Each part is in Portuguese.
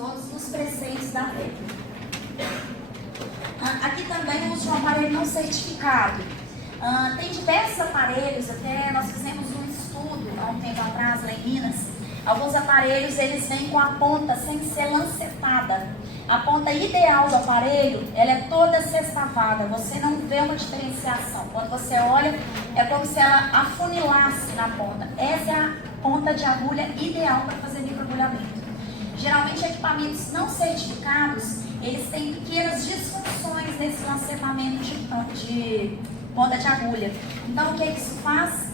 todos nos preceitos da pele. Aqui também o uso de um aparelho não certificado. Tem diversos aparelhos, até nós fizemos um estudo há um tempo atrás lá em Minas. Alguns aparelhos eles vêm com a ponta sem ser lancetada. A ponta ideal do aparelho, ela é toda sextavada, você não vê uma diferenciação. Quando você olha, é como se ela afunilasse na ponta. Essa é a ponta de agulha ideal para fazer microagulhamento. Geralmente equipamentos não certificados, eles têm pequenas disfunções nesse lancetamento de ponta de agulha. Então o que isso faz?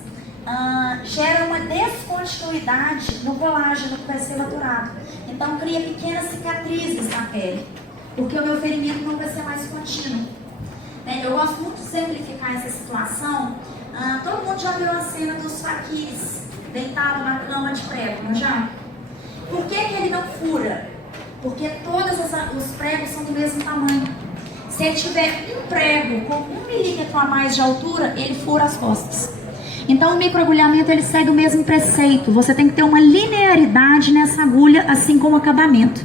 Gera uma descontinuidade no colágeno que vai ser maturado. Então cria pequenas cicatrizes na pele, porque o meu ferimento não vai ser mais contínuo. Eu gosto muito de exemplificar essa situação. Todo mundo já viu a cena dos faquires deitado na cama de prego, não já? Por que ele não fura? Porque todos os pregos são do mesmo tamanho. Se ele tiver um prego com 1 milímetro a mais de altura, ele fura as costas. Então o microagulhamento ele segue o mesmo preceito. Você tem que ter uma linearidade nessa agulha, assim como o acabamento.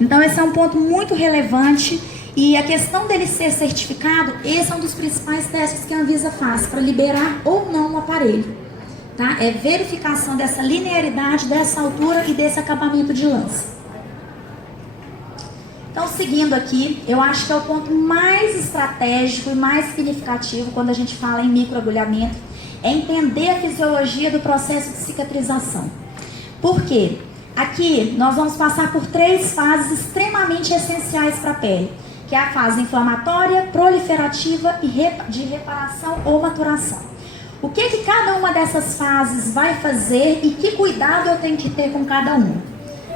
Então esse é um ponto muito relevante. E a questão dele ser certificado, esse é um dos principais testes que a Anvisa faz para liberar ou não o aparelho. Tá? É verificação dessa linearidade, dessa altura e desse acabamento de lança. Então, seguindo aqui, eu acho que é o ponto mais estratégico e mais significativo quando a gente fala em microagulhamento, é entender a fisiologia do processo de cicatrização. Por quê? Aqui nós vamos passar por 3 fases extremamente essenciais para a pele, que é a fase inflamatória, proliferativa e de reparação ou maturação. O que cada uma dessas fases vai fazer e que cuidado eu tenho que ter com cada uma?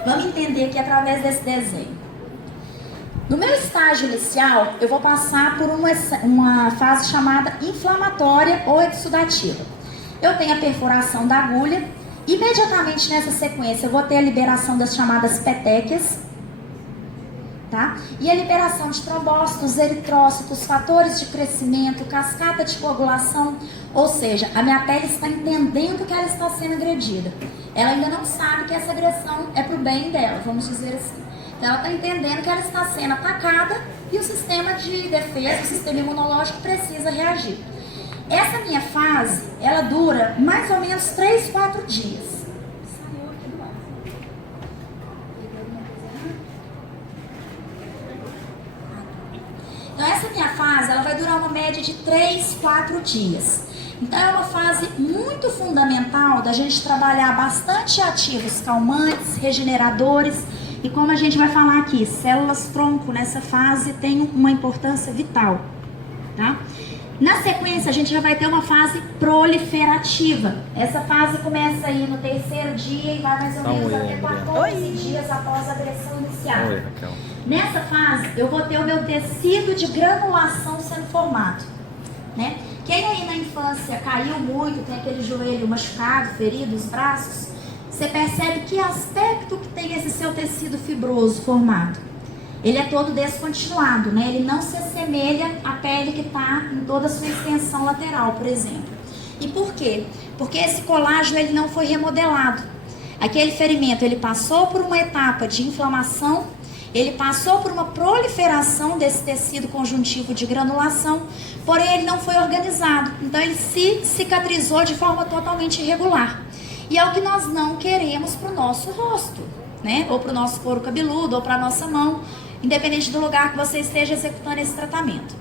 Vamos entender aqui através desse desenho. No meu estágio inicial, eu vou passar por uma fase chamada inflamatória ou exudativa. Eu tenho a perfuração da agulha, imediatamente nessa sequência eu vou ter a liberação das chamadas petequias, tá? E a liberação de trombócitos, eritrócitos, fatores de crescimento, cascata de coagulação, ou seja, a minha pele está entendendo que ela está sendo agredida. Ela ainda não sabe que essa agressão é para o bem dela, vamos dizer assim. Então ela está entendendo que ela está sendo atacada e o sistema de defesa, o sistema imunológico precisa reagir. Essa minha fase, ela dura mais ou menos 3, 4 dias. Saiu aqui do lado. Então essa minha fase, ela vai durar uma média de 3, 4 dias. Então é uma fase muito fundamental da gente trabalhar bastante ativos calmantes, regeneradores. E como a gente vai falar aqui, células tronco nessa fase tem uma importância vital, tá? Na sequência, a gente já vai ter uma fase proliferativa. Essa fase começa aí no 3º dia e vai mais ou menos até 14 dias após a agressão inicial. Nessa fase, eu vou ter o meu tecido de granulação sendo formado, né? Quem aí na infância caiu muito, tem aquele joelho machucado, ferido, os braços, você percebe que aspecto que tem esse seu tecido fibroso formado? Ele é todo descontinuado, né? Ele não se assemelha à pele que está em toda a sua extensão lateral, por exemplo. E por quê? Porque esse colágeno ele não foi remodelado. Aquele ferimento ele passou por uma etapa de inflamação, ele passou por uma proliferação desse tecido conjuntivo de granulação, porém ele não foi organizado. Então ele se cicatrizou de forma totalmente irregular. E é o que nós não queremos para o nosso rosto, né? Ou para o nosso couro cabeludo, ou para a nossa mão, independente do lugar que você esteja executando esse tratamento.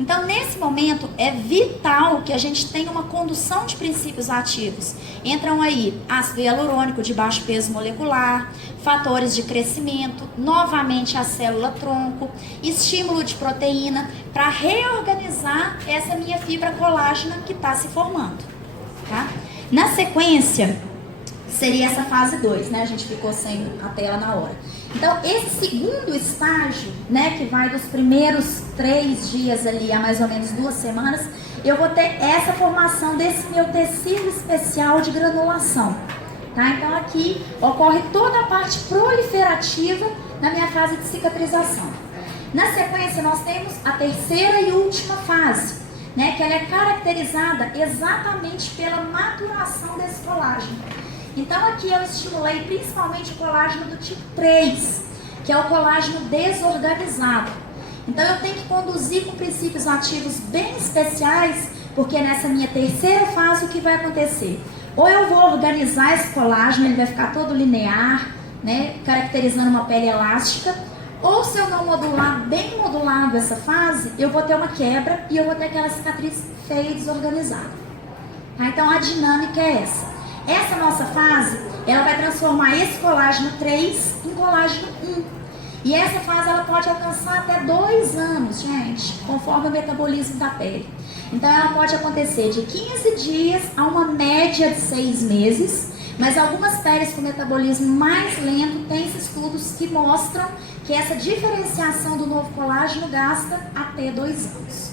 Então, nesse momento, é vital que a gente tenha uma condução de princípios ativos. Entram aí ácido hialurônico de baixo peso molecular, fatores de crescimento, novamente a célula tronco, estímulo de proteína, para reorganizar essa minha fibra colágena que está se formando, tá? Na sequência, seria essa fase 2, né? A gente ficou sem a tela na hora. Então, esse segundo estágio, né, que vai dos primeiros 3 dias ali a mais ou menos 2 semanas, eu vou ter essa formação desse meu tecido especial de granulação, tá? Então, aqui ocorre toda a parte proliferativa na minha fase de cicatrização. Na sequência, nós temos a 3ª e última fase, né, que ela é caracterizada exatamente pela maturação desse colágeno. Então aqui eu estimulei principalmente o colágeno do tipo 3, que é o colágeno desorganizado. Então eu tenho que conduzir com princípios ativos bem especiais, porque nessa minha terceira fase o que vai acontecer? Ou eu vou organizar esse colágeno, ele vai ficar todo linear, né, caracterizando uma pele elástica, ou se eu não modular bem modulado essa fase, eu vou ter uma quebra e eu vou ter aquela cicatriz feia e desorganizada. Tá? Então a dinâmica é essa. Essa nossa fase, ela vai transformar esse colágeno 3 em colágeno 1. E essa fase ela pode alcançar até 2 anos, gente, conforme o metabolismo da pele. Então ela pode acontecer de 15 dias a uma média de 6 meses, mas algumas peles com metabolismo mais lento têm esses estudos que mostram que essa diferenciação do novo colágeno gasta até 2 anos.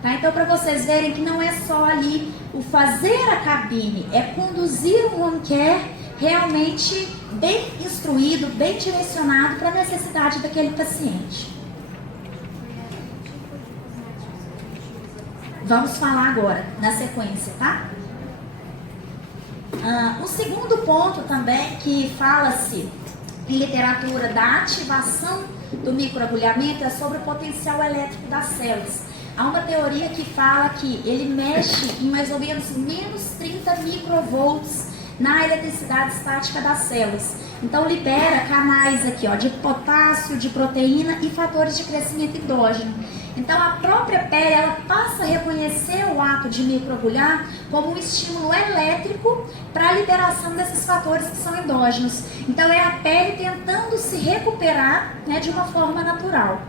Tá? Então para vocês verem que não é só ali o fazer a cabine, é conduzir um home care realmente bem instruído, bem direcionado para a necessidade daquele paciente. Vamos falar agora, na sequência, tá? Um segundo ponto também que fala-se em literatura da ativação do microagulhamento é sobre o potencial elétrico das células. Há uma teoria que fala que ele mexe em mais ou menos menos 30 microvolts na eletricidade estática das células. Então libera canais aqui, ó, de potássio, de proteína e fatores de crescimento endógeno. Então a própria pele ela passa a reconhecer o ato de microagulhar como um estímulo elétrico para a liberação desses fatores que são endógenos. Então é a pele tentando se recuperar, né, de uma forma natural.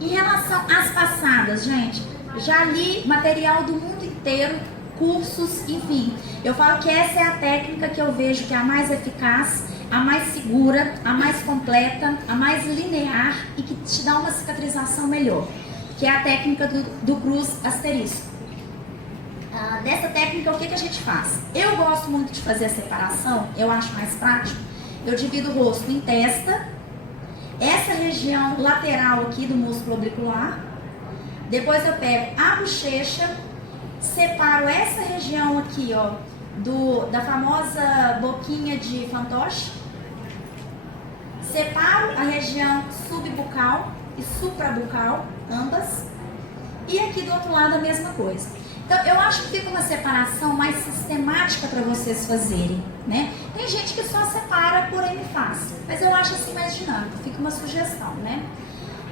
Em relação às passadas, gente, já li material do mundo inteiro, cursos, enfim. Eu falo que essa é a técnica que eu vejo que é a mais eficaz, a mais segura, a mais completa, a mais linear e que te dá uma cicatrização melhor, que é a técnica do cruz asterisco. Dessa técnica, o que a gente faz? Eu gosto muito de fazer a separação, eu acho mais prático. Eu divido o rosto em testa, essa região lateral aqui do músculo oblicular, depois eu pego a bochecha, separo essa região aqui, ó, da famosa boquinha de fantoche, separo a região subbucal e suprabucal, ambas, e aqui do outro lado a mesma coisa. Então eu acho que fica uma separação mais sistemática para vocês fazerem, né? Tem gente que só separa por M fácil, mas eu acho assim mais dinâmico, fica uma sugestão, né?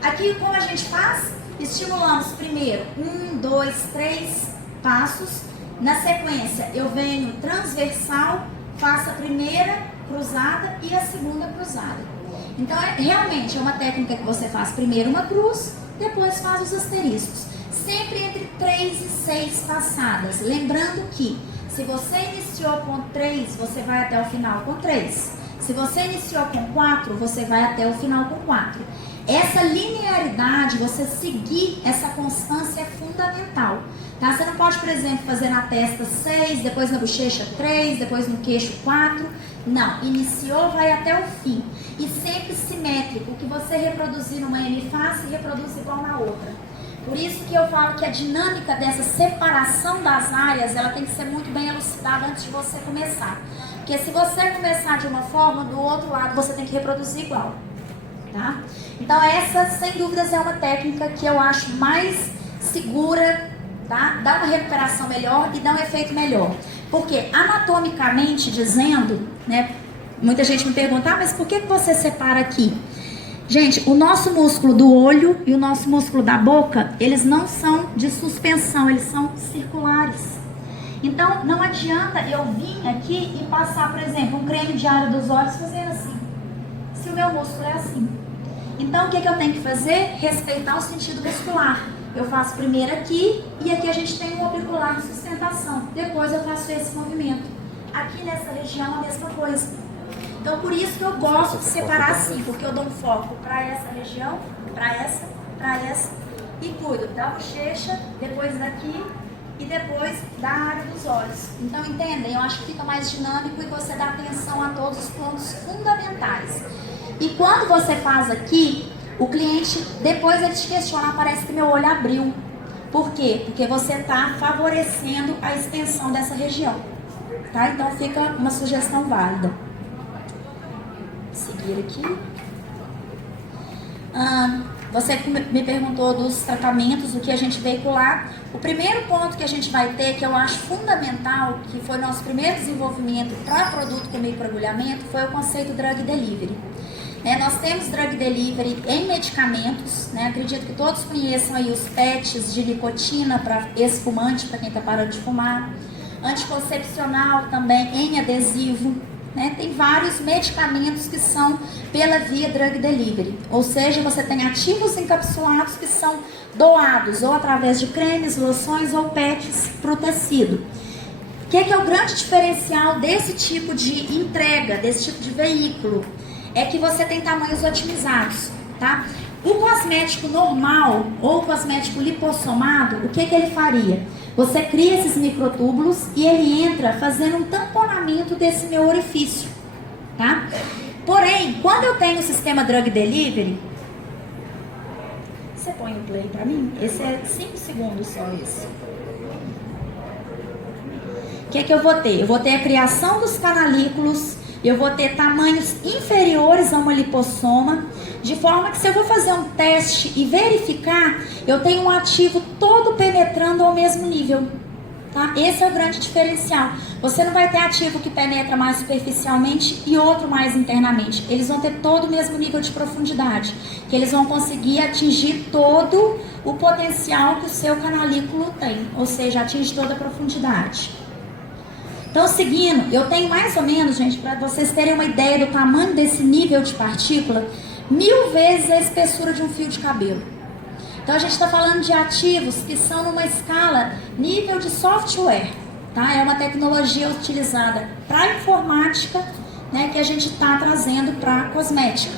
Aqui como a gente faz? Estimulamos primeiro 1, 2, 3 passos. Na sequência, eu venho transversal, faço a primeira cruzada e a segunda cruzada. Então, realmente é uma técnica que você faz primeiro uma cruz, depois faz os asteriscos. Sempre entre 3 e 6 passadas. Lembrando que, se você iniciou com 3, você vai até o final com 3. Se você iniciou com 4, você vai até o final com 4. Essa linearidade, você seguir essa constância é fundamental. Tá? Você não pode, por exemplo, fazer na testa 6, depois na bochecha 3, depois no queixo 4. Não, iniciou, vai até o fim. E sempre simétrico. O que você reproduzir numa hemifácie, reproduz igual na outra. Por isso que eu falo que a dinâmica dessa separação das áreas, ela tem que ser muito bem elucidada antes de você começar. Porque se você começar de uma forma, do outro lado você tem que reproduzir igual. Tá? Então essa, sem dúvidas, é uma técnica que eu acho mais segura, tá? Dá uma recuperação melhor e dá um efeito melhor. Porque anatomicamente dizendo, né, muita gente me pergunta, mas por que você separa aqui? Gente, o nosso músculo do olho e o nosso músculo da boca, eles não são de suspensão, eles são circulares. Então não adianta eu vir aqui e passar, por exemplo, um creme de área dos olhos fazendo assim, se o meu músculo é assim. Então o que eu tenho que fazer? Respeitar o sentido muscular. Eu faço primeiro aqui e aqui a gente tem um auricular de sustentação. Depois eu faço esse movimento. Aqui nessa região a mesma coisa. Então por isso que eu gosto de separar assim, porque eu dou um foco para essa região, para essa e cuido da bochecha, depois daqui e depois da área dos olhos. Então entendem? Eu acho que fica mais dinâmico e você dá atenção a todos os pontos fundamentais. E quando você faz aqui, o cliente, depois ele te questiona, parece que meu olho abriu. Por quê? Porque você está favorecendo a extensão dessa região. Tá? Então fica uma sugestão válida. seguir aqui. Você me perguntou dos tratamentos, o que a gente veicular. O primeiro ponto que a gente vai ter, que eu acho fundamental, que foi nosso primeiro desenvolvimento para produto com microagulhamento, foi o conceito Drug Delivery. Nós temos Drug Delivery em medicamentos, acredito que todos conheçam aí os PETs de nicotina para espumante, para quem está parando de fumar, anticoncepcional também em adesivo. Tem vários medicamentos que são pela via Drug Delivery, ou seja, você tem ativos encapsulados que são doados ou através de cremes, loções ou PETs para o tecido. O que é o grande diferencial desse tipo de entrega, desse tipo de veículo? É que você tem tamanhos otimizados, tá? O cosmético normal ou cosmético lipossomado, o que ele faria? Você cria esses microtúbulos e ele entra fazendo um tamponamento desse meu orifício, tá? Porém, quando eu tenho o sistema Drug Delivery, você põe o play pra mim? Esse é 5 segundos só esse. O que eu vou ter? Eu vou ter a criação dos canalículos, eu vou ter tamanhos inferiores a uma lipossoma, de forma que se eu vou fazer um teste e verificar, eu tenho um ativo todo penetrando ao mesmo nível, tá? Esse é o grande diferencial. Você não vai ter ativo que penetra mais superficialmente e outro mais internamente. Eles vão ter todo o mesmo nível de profundidade, que eles vão conseguir atingir todo o potencial que o seu canalículo tem, ou seja, atinge toda a profundidade. Então, seguindo, eu tenho mais ou menos, gente, para vocês terem uma ideia do tamanho desse nível de partícula, 1000 vezes a espessura de um fio de cabelo. Então, a gente está falando de ativos que são numa escala nível de software, tá? É uma tecnologia utilizada para informática, que a gente está trazendo para cosmética,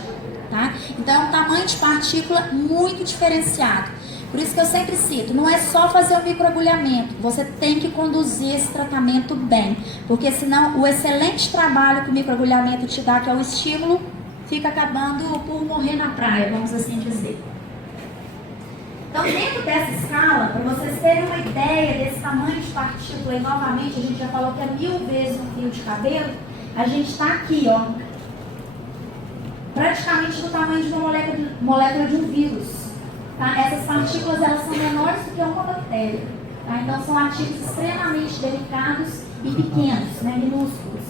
tá? Então, é um tamanho de partícula muito diferenciado. Por isso que eu sempre cito, não é só fazer o microagulhamento, você tem que conduzir esse tratamento bem, porque senão o excelente trabalho que o microagulhamento te dá, que é o estímulo, fica acabando por morrer na praia, vamos assim dizer. Então, dentro dessa escala, para vocês terem uma ideia desse tamanho de partícula, e novamente a gente já falou que é 1000 vezes um fio de cabelo, a gente está aqui, ó, praticamente do tamanho de uma molécula de um vírus. Tá? Essas partículas elas são menores do que uma bactéria. Tá? Então são ativos extremamente delicados e pequenos, minúsculos.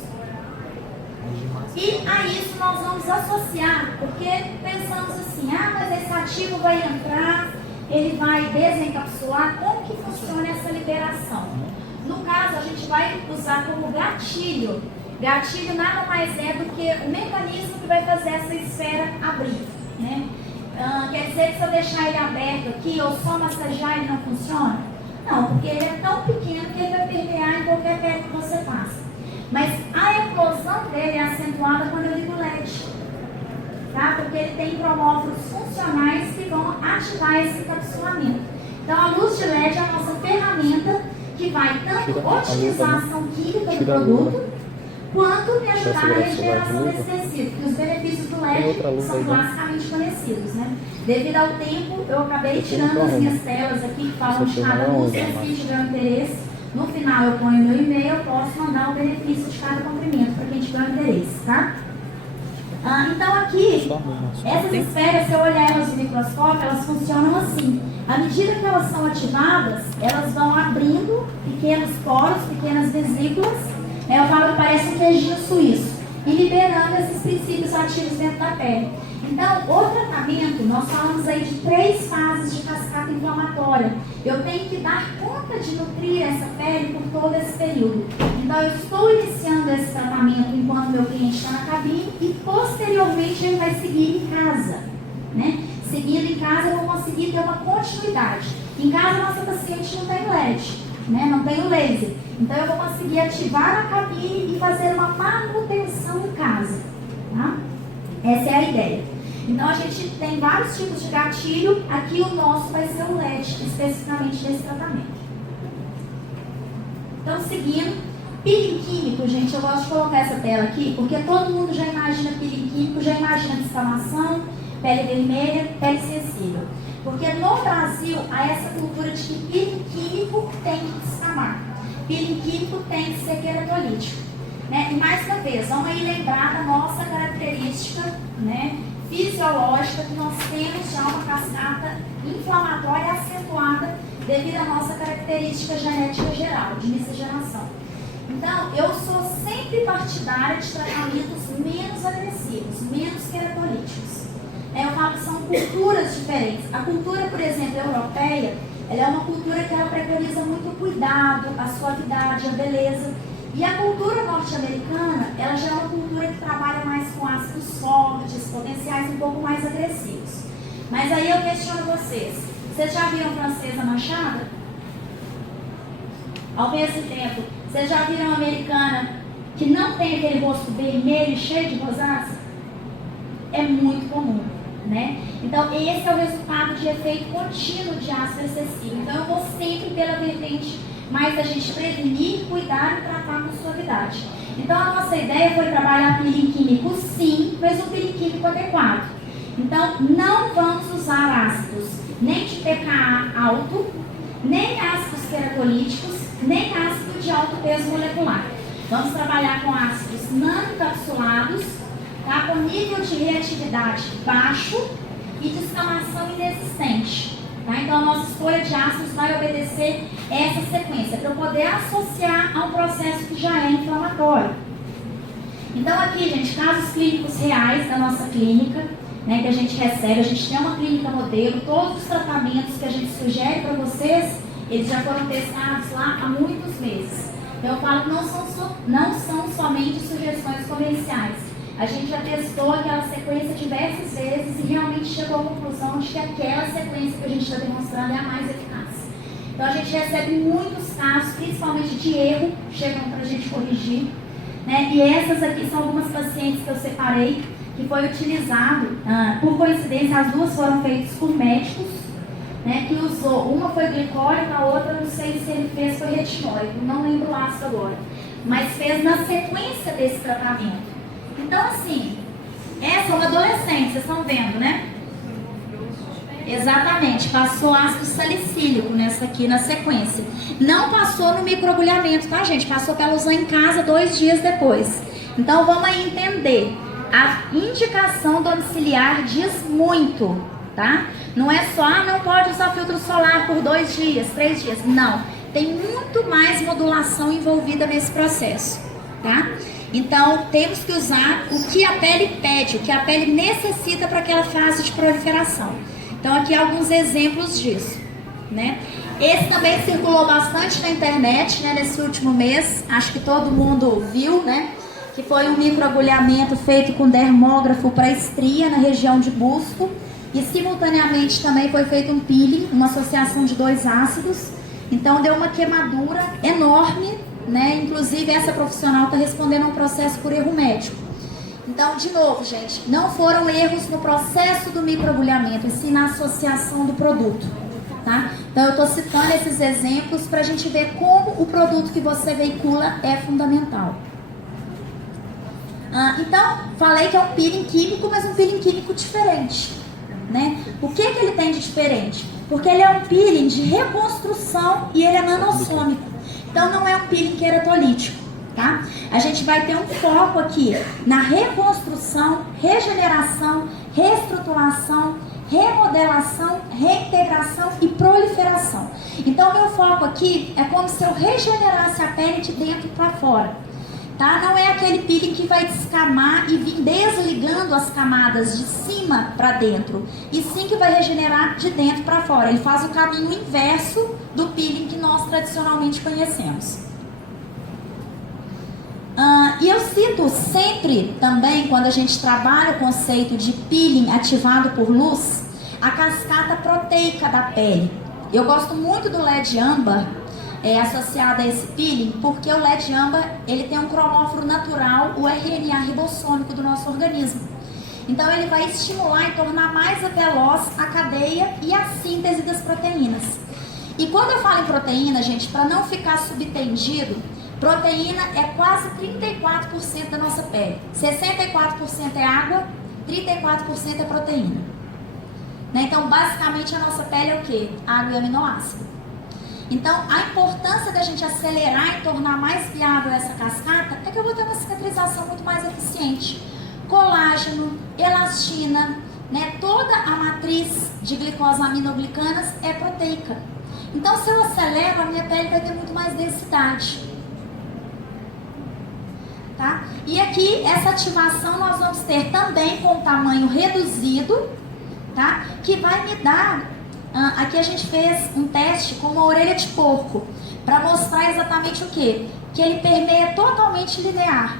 E a isso nós vamos associar, porque pensamos assim, mas esse ativo vai entrar, ele vai desencapsular, como que funciona essa liberação? No caso, a gente vai usar como gatilho. Gatilho nada mais é do que o mecanismo que vai fazer essa esfera abrir, quer dizer que se eu deixar ele aberto aqui ou só massagear ele não funciona? Não, porque ele é tão pequeno que ele vai permear em qualquer pele que você passa. Mas a eclosão dele é acentuada quando eu ligo o LED, tá? Porque ele tem cromóforos funcionais que vão ativar esse encapsulamento. Então a luz de LED é a nossa ferramenta que vai tanto otimizar a ação química do produto, quanto me ajudar na regeneração desse tecido, porque os benefícios do LED são classicamente conhecidos, Devido ao tempo, eu acabei tirando as minhas telas aqui, que falam de cada luz, se tiver interesse. No final eu ponho meu e-mail, eu posso mandar o benefício de cada comprimento para quem tiver interesse, tá? Então aqui, essas esferas, se eu olhar elas no microscópio, elas funcionam assim. À medida que elas são ativadas, elas vão abrindo pequenos poros, pequenas vesículas, eu falo que parece um queijinho suíço, e liberando esses princípios ativos dentro da pele. Então, o tratamento, nós falamos aí de 3 fases de cascata inflamatória. Eu tenho que dar conta de nutrir essa pele por todo esse período. Então, eu estou iniciando esse tratamento enquanto meu cliente está na cabine e, posteriormente, ele vai seguir em casa. Seguindo em casa, eu vou conseguir ter uma continuidade. Em casa, nossa paciente não tem LED, não tem o laser. Então, eu vou conseguir ativar a cabine e fazer uma manutenção em casa. Tá? Essa é a ideia. Então, a gente tem vários tipos de gatilho. Aqui o nosso vai ser o LED, especificamente nesse tratamento. Então, seguindo, peeling químico, gente, eu gosto de colocar essa tela aqui, porque todo mundo já imagina peeling químico, já imagina descamação, pele vermelha, pele sensível. Porque no Brasil, há essa cultura de que peeling químico tem que descamar. Peeling químico tem que ser queratolítico. E mais uma vez, vamos aí lembrar da nossa característica né, fisiológica que nós temos já uma cascata inflamatória acentuada devido à nossa característica genética geral, de miscigenação. Então, eu sou sempre partidária de tratamentos menos agressivos, menos queratolíticos. Eu falo que são culturas diferentes. A cultura, por exemplo, europeia, ela é uma cultura que ela preconiza muito o cuidado, a suavidade, a beleza. E a cultura norte-americana, ela já é uma cultura que trabalha mais com ácidos fortes, potenciais um pouco mais agressivos. Mas aí eu questiono vocês. Vocês já viram francesa manchada? Ao mesmo tempo, vocês já viram uma americana que não tem aquele rosto vermelho cheio de rosácea? É muito comum, né? Então, esse é o resultado de efeito contínuo de ácido excessivo. Então, eu vou sempre pela vertente mais da gente prevenir, cuidar e tratar com suavidade. Então, a nossa ideia foi trabalhar peeling químico sim, mas um peeling químico adequado. Então, não vamos usar ácidos nem de pKa alto, nem ácidos queratolíticos, nem ácido de alto peso molecular. Vamos trabalhar com ácidos nanocapsulados, tá? Com nível de reatividade baixo e de escamação inexistente. Tá? Então, a nossa escolha de ácidos vai obedecer essa sequência, para eu poder associar a um processo que já é inflamatório. Então, aqui, gente, casos clínicos reais da nossa clínica, né, que a gente recebe, a gente tem uma clínica modelo, todos os tratamentos que a gente sugere para vocês, eles já foram testados lá há muitos meses. Então, eu falo que não são somente sugestões comerciais. A gente já testou aquela sequência diversas vezes e realmente chegou à conclusão de que aquela sequência que a gente está demonstrando é a mais eficaz. Então, a gente recebe muitos casos, principalmente de erro, chegam para a gente corrigir. Né? E essas aqui são algumas pacientes que eu separei, que foi utilizado, por coincidência, as duas foram feitas por médicos, né, que usou, uma foi glicólica, a outra não sei se ele fez foi retinóico, não lembro o ácido agora, mas fez na sequência desse tratamento. Então, assim, essa é uma adolescente, vocês estão vendo, né? Exatamente, passou ácido salicílico nessa aqui na sequência. Não passou no microagulhamento, tá, gente? Passou para ela usar em casa 2 dias depois. Então, vamos aí entender. A indicação domiciliar diz muito, tá? Não é só, não pode usar filtro solar por 2 dias, 3 dias. Não, tem muito mais modulação envolvida nesse processo, tá? Então, temos que usar o que a pele pede, o que a pele necessita para aquela fase de proliferação. Então, aqui alguns exemplos disso, né? Esse também circulou bastante na internet, né, nesse último mês. Acho que todo mundo viu, né? Que foi um microagulhamento feito com dermógrafo para estria na região de busto. E simultaneamente também foi feito um peeling, uma associação de 2 ácidos. Então deu uma queimadura enorme, né? Inclusive essa profissional está respondendo a um processo por erro médico. Então, de novo, gente, não foram erros no processo do microagulhamento, e sim na associação do produto, tá? Então eu estou citando esses exemplos para a gente ver como o produto que você veicula é fundamental. Então, falei que é um peeling químico, mas um peeling químico diferente, né? O que ele tem de diferente? Porque ele é um peeling de reconstrução e ele é nanossômico. Então, não é um peeling queratolítico, tá? A gente vai ter um foco aqui na reconstrução, regeneração, reestruturação, remodelação, reintegração e proliferação. Então, meu foco aqui é como se eu regenerasse a pele de dentro para fora. Tá? Não é aquele peeling que vai descamar e vir desligando as camadas de cima para dentro, e sim que vai regenerar de dentro para fora. Ele faz o caminho inverso do peeling que nós tradicionalmente conhecemos. E eu cito sempre também, quando a gente trabalha o conceito de peeling ativado por luz, a cascata proteica da pele. Eu gosto muito do LED âmbar, associada a esse peeling, porque o LED âmbar, ele tem um cromóforo natural, o RNA ribossômico do nosso organismo. Então ele vai estimular e tornar mais veloz a cadeia e a síntese das proteínas. E quando eu falo em proteína, gente, para não ficar subtendido, proteína é quase 34% da nossa pele. 64% é água, 34% é proteína. Né? Então, basicamente, a nossa pele é o quê? Água e aminoácido. Então, a importância da gente acelerar e tornar mais viável essa cascata é que eu vou ter uma cicatrização muito mais eficiente. Colágeno, elastina, né, toda a matriz de glicosaminoglicanas é proteica. Então, se eu acelero, a minha pele vai ter muito mais densidade. Tá? E aqui, essa ativação nós vamos ter também com tamanho reduzido, tá? Que vai me dar... aqui a gente fez um teste com uma orelha de porco, para mostrar exatamente o quê? Que ele permeia totalmente linear.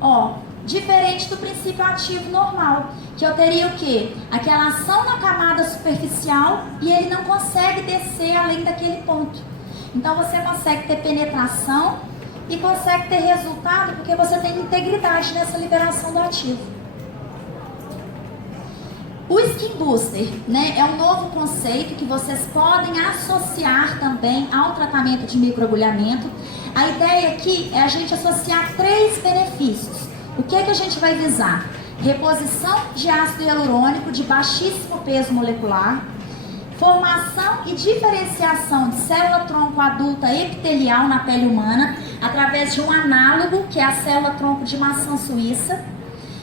Ó, diferente do princípio ativo normal, que eu teria o quê? Aquela ação na camada superficial e ele não consegue descer além daquele ponto. Então você consegue ter penetração e consegue ter resultado porque você tem integridade nessa liberação do ativo. O Skin Booster, né, é um novo conceito que vocês podem associar também ao tratamento de microagulhamento. A ideia aqui é a gente associar 3 benefícios. O que é que a gente vai visar? Reposição de ácido hialurônico de baixíssimo peso molecular, formação e diferenciação de célula-tronco adulta epitelial na pele humana, através de um análogo, que é a célula-tronco de maçã suíça.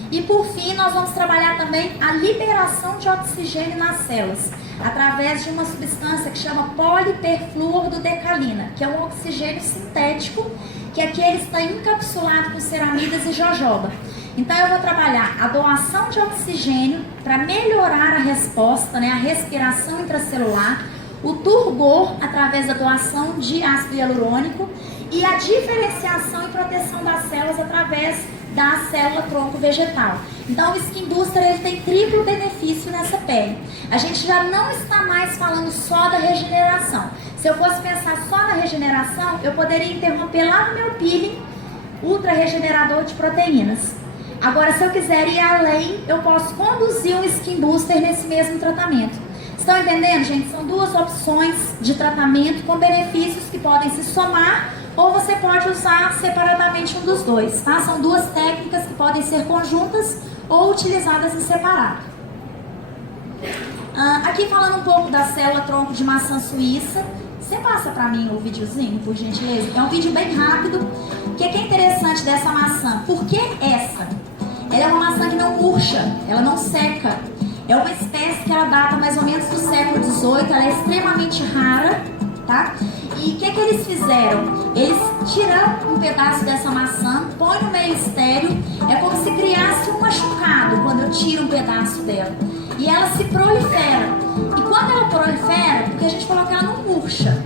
E por fim, nós vamos trabalhar também a liberação de oxigênio nas células, através de uma substância que chama poliperfluordodecalina, que é um oxigênio sintético, que aqui ele está encapsulado com ceramidas e jojoba. Então eu vou trabalhar a doação de oxigênio para melhorar a resposta, né, a respiração intracelular, o turgor através da doação de ácido hialurônico e a diferenciação e proteção das células através da célula-tronco vegetal. Então o Skin Booster ele tem triplo benefício nessa pele. A gente já não está mais falando só da regeneração. Se eu fosse pensar só na regeneração, eu poderia interromper lá no meu peeling ultra regenerador de proteínas. Agora, se eu quiser ir além, eu posso conduzir um Skin Booster nesse mesmo tratamento. Estão entendendo, gente? São 2 opções de tratamento com benefícios que podem se somar ou você pode usar separadamente um dos dois, tá? São 2 técnicas que podem ser conjuntas ou utilizadas em separado. Aqui falando um pouco da célula-tronco de maçã suíça. Você passa para mim o videozinho, por gentileza? É um vídeo bem rápido. O que é interessante dessa maçã? Por que essa? Ela é uma maçã que não murcha, ela não seca. É uma espécie que ela data mais ou menos do século XVIII, ela é extremamente rara, tá? E o que eles fizeram? Eles tiram um pedaço dessa maçã, põem no meio estéreo, é como se criasse um machucado quando eu tiro um pedaço dela. E ela se prolifera. E quando ela prolifera, porque a gente falou que ela não murcha.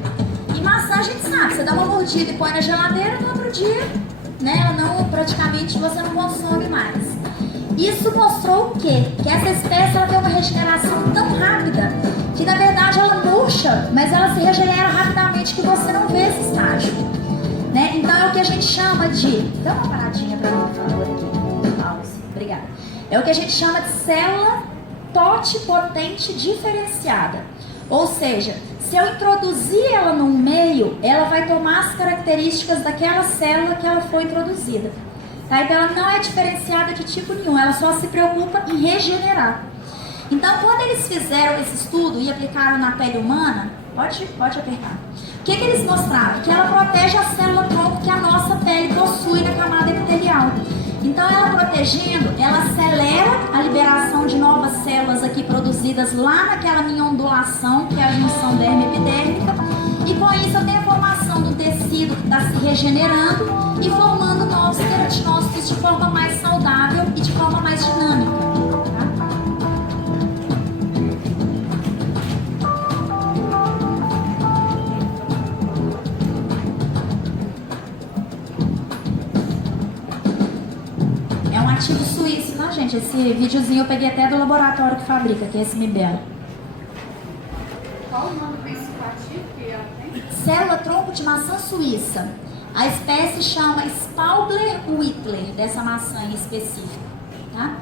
E maçã a gente sabe, você dá uma mordida e põe na geladeira, no outro dia, né, ela não, praticamente você não consome mais. Isso mostrou o quê? Que essa espécie ela tem uma regeneração tão rápida que na verdade ela murcha, mas ela se regenera rapidamente que você não vê esse estágio, né? Então é o que a gente chama de... Dá uma paradinha para mim, por favor, aqui. Pausa. Obrigada. É o que a gente chama de célula totipotente diferenciada. Ou seja, se eu introduzir ela no meio, ela vai tomar as características daquela célula que ela foi introduzida. Tá? Então ela não é diferenciada de tipo nenhum, ela só se preocupa em regenerar. Então quando eles fizeram esse estudo e aplicaram na pele humana, pode apertar. O que eles mostraram? Que ela protege a célula-tronco que a nossa pele possui na camada epitelial. Então ela protegendo, ela acelera a liberação de novas células aqui produzidas lá naquela minha ondulação, que é a junção dermo-epidérmica. E com isso eu tenho a formação do tecido que está se regenerando e formando novos queratinócitos de forma mais saudável e de forma mais dinâmica. É um ativo suíço, tá, gente? Esse videozinho eu peguei até do laboratório que fabrica, que é esse Mibela. Qual o nome desse ativo que ela tem? Célula-tronco de maçã suíça. A espécie chama Spaugler Whittler, dessa maçã em específico, tá?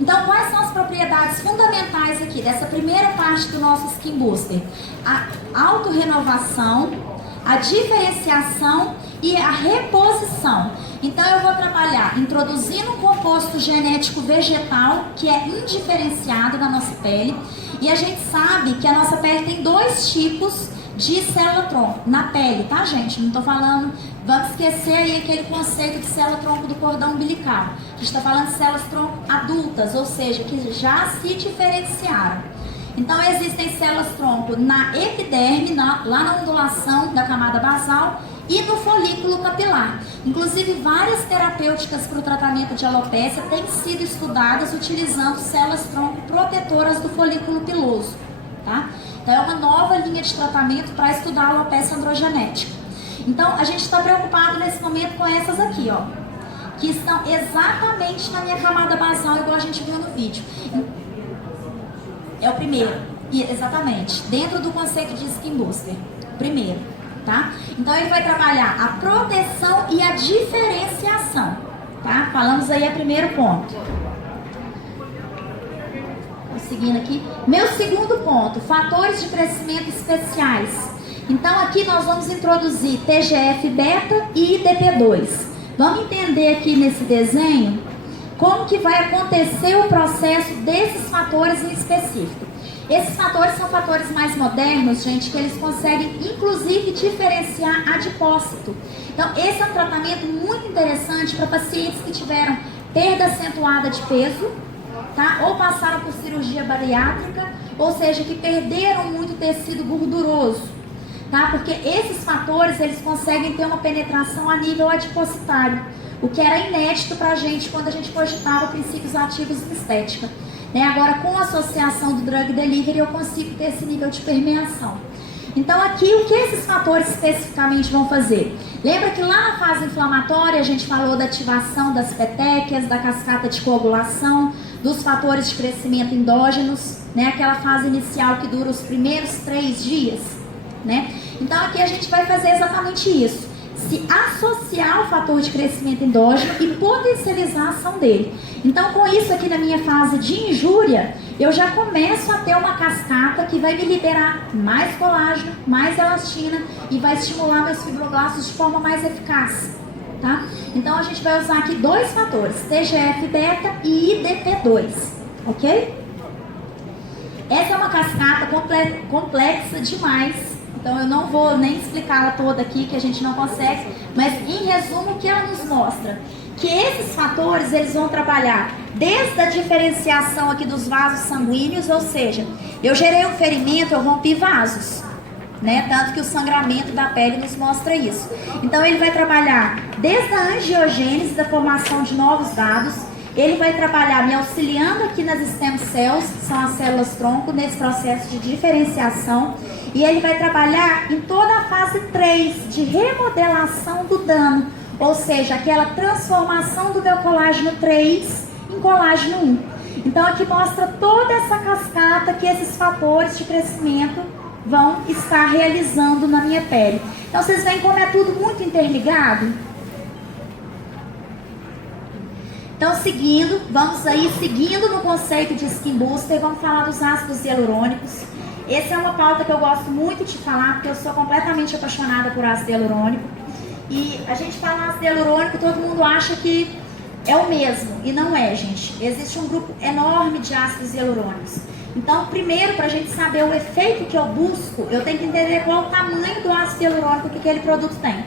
Então, quais são as propriedades fundamentais aqui dessa primeira parte do nosso Skin Booster? A autorrenovação, a diferenciação e a reposição. Então eu vou trabalhar introduzindo um composto genético vegetal que é indiferenciado na nossa pele. E a gente sabe que a nossa pele tem 2 tipos de célula-tronco na pele, tá, gente? Não tô falando, vamos esquecer aí aquele conceito de célula-tronco do cordão umbilical. A gente tá falando de células-tronco adultas. adultas, ou seja, que já se diferenciaram. Então existem células-tronco na epiderme, lá na ondulação da camada basal e no folículo capilar. Inclusive várias terapêuticas para o tratamento de alopécia têm sido estudadas utilizando células-tronco protetoras do folículo piloso, tá? Então é uma nova linha de tratamento para estudar a alopécia androgenética. Então a gente está preocupado nesse momento com essas aqui, ó, que estão exatamente na minha camada basal, igual a gente viu no vídeo. É o primeiro, exatamente, dentro do conceito de skin booster, primeiro, tá? Então ele vai trabalhar a proteção e a diferenciação, tá? Falamos aí o primeiro ponto. Vou seguindo aqui. Meu segundo ponto, fatores de crescimento especiais. Então aqui nós vamos introduzir TGF-beta e IDP2. Vamos entender aqui nesse desenho como que vai acontecer o processo desses fatores em específico. Esses fatores são fatores mais modernos, gente, que eles conseguem inclusive diferenciar adipócito. Então esse é um tratamento muito interessante para pacientes que tiveram perda acentuada de peso, tá? Ou passaram por cirurgia bariátrica, ou seja, que perderam muito tecido gorduroso, tá? Porque esses fatores eles conseguem ter uma penetração a nível adipocitário, o que era inédito para a gente quando a gente cogitava princípios ativos em estética. Agora, com a associação do drug delivery, eu consigo ter esse nível de permeação. Então, aqui, o que esses fatores especificamente vão fazer? Lembra que lá na fase inflamatória, a gente falou da ativação das petequias, da cascata de coagulação, dos fatores de crescimento endógenos, aquela fase inicial que dura os primeiros 3 dias, Então, aqui a gente vai fazer exatamente isso. Se associar ao fator de crescimento endógeno e potencializar a ação dele. Então, com isso aqui na minha fase de injúria, eu já começo a ter uma cascata que vai me liberar mais colágeno, mais elastina e vai estimular meus fibroblastos de forma mais eficaz, tá? Então, a gente vai usar aqui 2 fatores, TGF-beta e IDP2, ok? Essa é uma cascata complexa demais. Então eu não vou nem explicá-la toda aqui, que a gente não consegue, mas em resumo o que ela nos mostra? Que esses fatores eles vão trabalhar desde a diferenciação aqui dos vasos sanguíneos, ou seja, eu gerei um ferimento, eu rompi vasos, Tanto que o sangramento da pele nos mostra isso. Então ele vai trabalhar desde a angiogênese, da formação de novos vasos, ele vai trabalhar me auxiliando aqui nas stem cells, que são as células-tronco, nesse processo de diferenciação. E ele vai trabalhar em toda a fase 3 de remodelação do dano, ou seja, aquela transformação do meu colágeno 3 em colágeno 1. Então aqui mostra toda essa cascata que esses fatores de crescimento vão estar realizando na minha pele. Então vocês veem como é tudo muito interligado? Então vamos aí seguindo no conceito de skin booster, vamos falar dos ácidos hialurônicos. Essa é uma pauta que eu gosto muito de falar, porque eu sou completamente apaixonada por ácido hialurônico. E a gente fala ácido hialurônico, todo mundo acha que é o mesmo, e não é, gente. Existe um grupo enorme de ácidos hialurônicos. Então, primeiro, para a gente saber o efeito que eu busco, eu tenho que entender qual o tamanho do ácido hialurônico que aquele produto tem.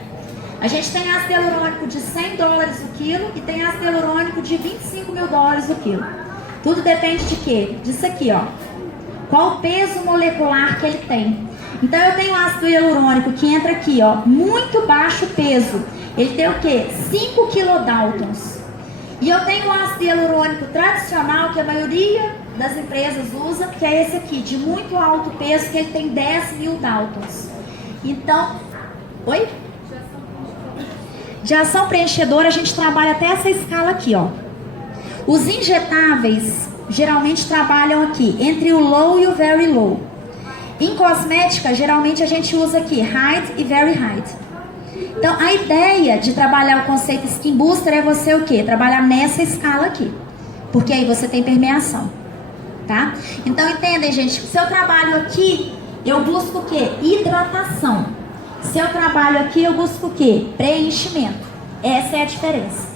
A gente tem ácido hialurônico de $100 o quilo e tem ácido hialurônico de $25 mil o quilo. Tudo depende de quê? Disso aqui, ó. Qual o peso molecular que ele tem. Então eu tenho ácido hialurônico que entra aqui, ó, muito baixo peso. Ele tem o quê? 5 kilodaltons. E eu tenho o ácido hialurônico tradicional, que a maioria das empresas usa, que é esse aqui, de muito alto peso, que ele tem 10 mil daltons. Então, oi? De ação preenchedora, a gente trabalha até essa escala aqui, ó. Os injetáveis geralmente trabalham aqui, entre o low e o very low. Em cosmética, geralmente a gente usa aqui, high e very high. Então, a ideia de trabalhar o conceito skin booster é você o quê? Trabalhar nessa escala aqui. Porque aí você tem permeação, tá? Então, entendem, gente? Se eu trabalho aqui, eu busco o quê? Hidratação. Se eu trabalho aqui, eu busco o quê? Preenchimento. Essa é a diferença.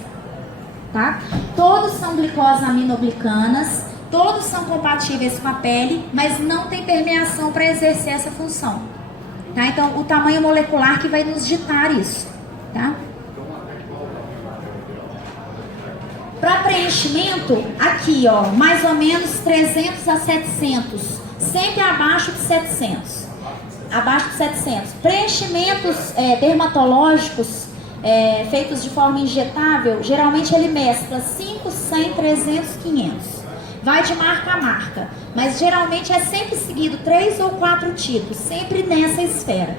Tá? Todos são glicosaminoglicanas, todos são compatíveis com a pele, mas não tem permeação para exercer essa função. Tá? Então, o tamanho molecular que vai nos ditar isso. Tá? Para preenchimento, aqui ó, mais ou menos 300 a 700, sempre abaixo de 700. Abaixo de 700. Preenchimentos dermatológicos feitos de forma injetável, geralmente ele mescla 5, 100, 300, 500. Vai de marca a marca, mas geralmente é sempre seguido 3 ou 4 tipos, sempre nessa esfera,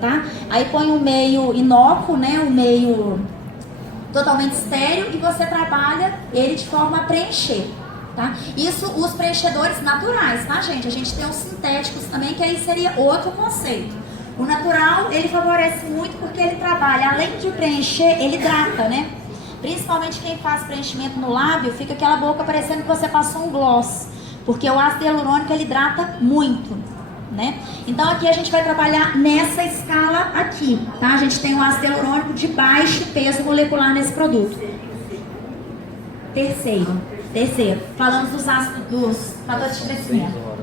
tá? Aí põe um meio inócuo, né, um meio totalmente estéril e você trabalha ele de forma a preencher, tá? Isso os preenchedores naturais, tá, gente? A gente tem os sintéticos também, que aí seria outro conceito. O natural, ele favorece muito porque ele trabalha, além de preencher, ele hidrata, né? Principalmente quem faz preenchimento no lábio, fica aquela boca parecendo que você passou um gloss, porque o ácido hialurônico ele hidrata muito, né? Então aqui a gente vai trabalhar nessa escala aqui, tá? A gente tem o ácido hialurônico de baixo peso molecular nesse produto. Terceiro, falamos dos fatores de crescimento.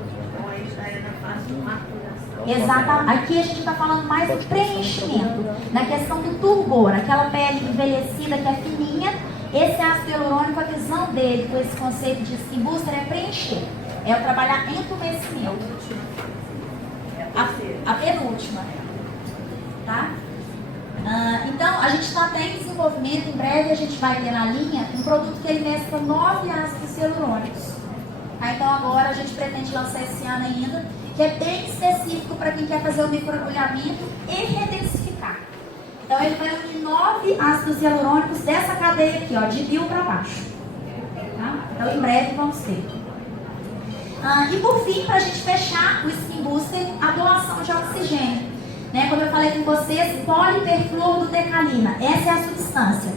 Exato. Aqui a gente está falando mais do preenchimento, na questão do turgor, aquela pele envelhecida que é fininha. Esse ácido hialurônico, a visão dele com esse conceito de skin booster é preencher, é trabalhar entumecimento. A penúltima, tá? Então a gente está até em desenvolvimento, em breve a gente vai ter na linha um produto que ele mescla 9 ácidos hialurônicos. Tá? Então agora a gente pretende lançar esse ano ainda, que é bem específico para quem quer fazer o microagulhamento e redensificar. Então ele vai unir 9 ácidos hialurônicos dessa cadeia aqui, ó, de 1000 para baixo. Tá? Então em breve vamos ter. E por fim, para a gente fechar o Skin Booster, a doação de oxigênio. Né? Como eu falei com vocês, poliperfluorodecalina, essa é a substância.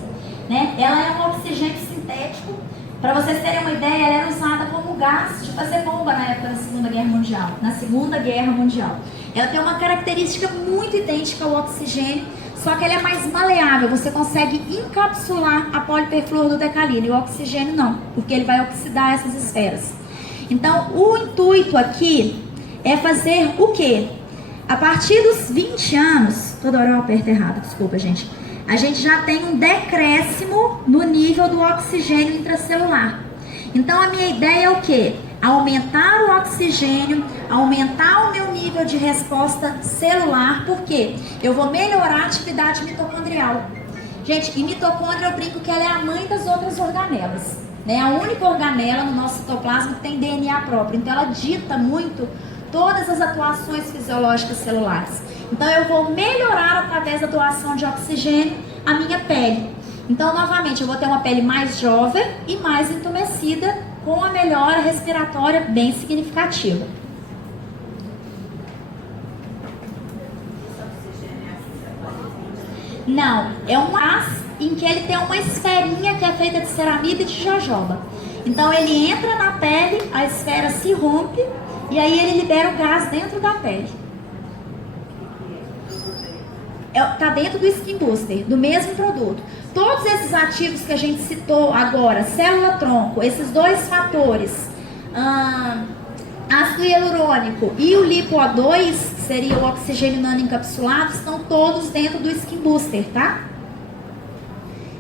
Né? Ela é um oxigênio sintético. Para vocês terem uma ideia, ela era usada como gás de fazer bomba na época da Segunda Guerra Mundial. Na Segunda Guerra Mundial. Ela tem uma característica muito idêntica ao oxigênio, só que ela é mais maleável. Você consegue encapsular a poliperfluorodecalina e o oxigênio não, porque ele vai oxidar essas esferas. Então, o intuito aqui é fazer o quê? A partir dos 20 anos, toda hora eu aperto errado, desculpa, gente. A gente já tem um decréscimo no nível do oxigênio intracelular. Então, a minha ideia é o quê? Aumentar o oxigênio, aumentar o meu nível de resposta celular, porque eu vou melhorar a atividade mitocondrial. Gente, e mitocôndria eu brinco que ela é a mãe das outras organelas. É a única organela no nosso citoplasma que tem DNA próprio. Então ela dita muito todas as atuações fisiológicas celulares. Então eu vou melhorar através da doação de oxigênio a minha pele. Então novamente eu vou ter uma pele mais jovem e mais entumecida, com a melhora respiratória bem significativa. Não, é um gás em que ele tem uma esferinha que é feita de ceramida e de jojoba. Então ele entra na pele, a esfera se rompe e aí ele libera o gás dentro da pele. Está dentro do Skin Booster, do mesmo produto. Todos esses ativos que a gente citou agora, célula-tronco, esses dois fatores, ácido hialurônico e o lipo-O2, que seria o oxigênio nanoencapsulado, estão todos dentro do Skin Booster, tá?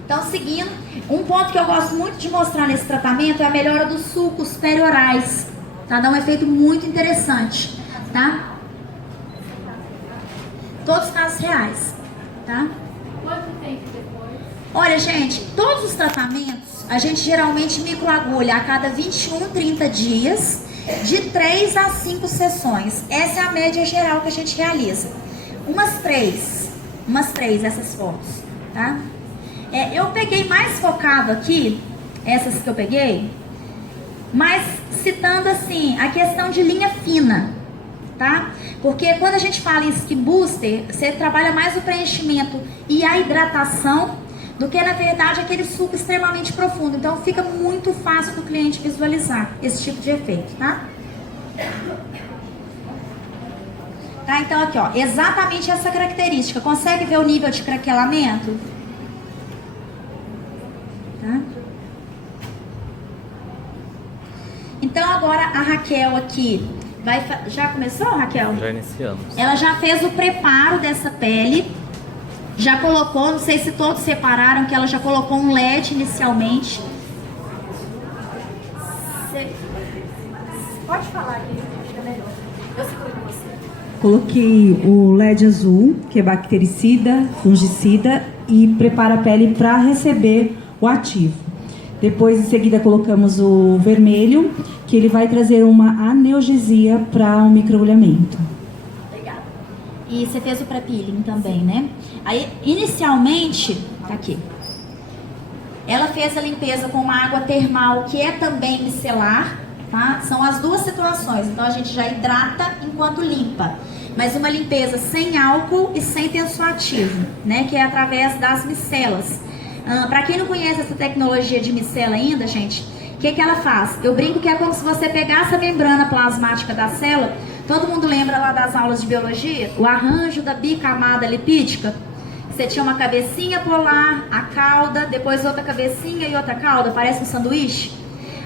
Então, seguindo, um ponto que eu gosto muito de mostrar nesse tratamento é a melhora dos sulcos periorais, tá? Dá um efeito muito interessante, tá? Todos os casos reais, tá? Quanto tempo depois? Olha, gente, todos os tratamentos, a gente geralmente microagulha a cada 21, 30 dias, de 3 a 5 sessões. Essa é a média geral que a gente realiza. Umas três essas fotos, tá? Eu peguei mais focado aqui, essas que eu peguei, mas citando assim, a questão de linha fina, tá? Porque quando a gente fala em Skin Booster, você trabalha mais o preenchimento e a hidratação do que, na verdade, aquele suco extremamente profundo. Então fica muito fácil do cliente visualizar esse tipo de efeito, tá? Tá, então aqui, ó, exatamente essa característica. Consegue ver o nível de craquelamento? Tá? Então agora a Raquel aqui já começou, Raquel? Já iniciamos. Ela já fez o preparo dessa pele, já colocou, não sei se todos repararam que ela já colocou um LED inicialmente, você pode falar aqui, fica melhor. Eu seguro com você. Coloquei o LED azul, que é bactericida, fungicida, e prepara a pele para receber o ativo. Depois, em seguida, colocamos o vermelho, que ele vai trazer uma analgesia para o microagulhamento. Obrigada. E você fez o pré-peeling também, né? Aí, inicialmente, tá aqui. Ela fez a limpeza com uma água termal, que é também micelar, tá? São as duas situações. Então, a gente já hidrata enquanto limpa. Mas uma limpeza sem álcool e sem tensoativo, né? Que é através das micelas. Para quem não conhece essa tecnologia de micela ainda, gente, o que ela faz? Eu brinco que é como se você pegasse a membrana plasmática da célula. Todo mundo lembra lá das aulas de biologia? O arranjo da bicamada lipídica. Você tinha uma cabecinha polar, a cauda, depois outra cabecinha e outra cauda, parece um sanduíche.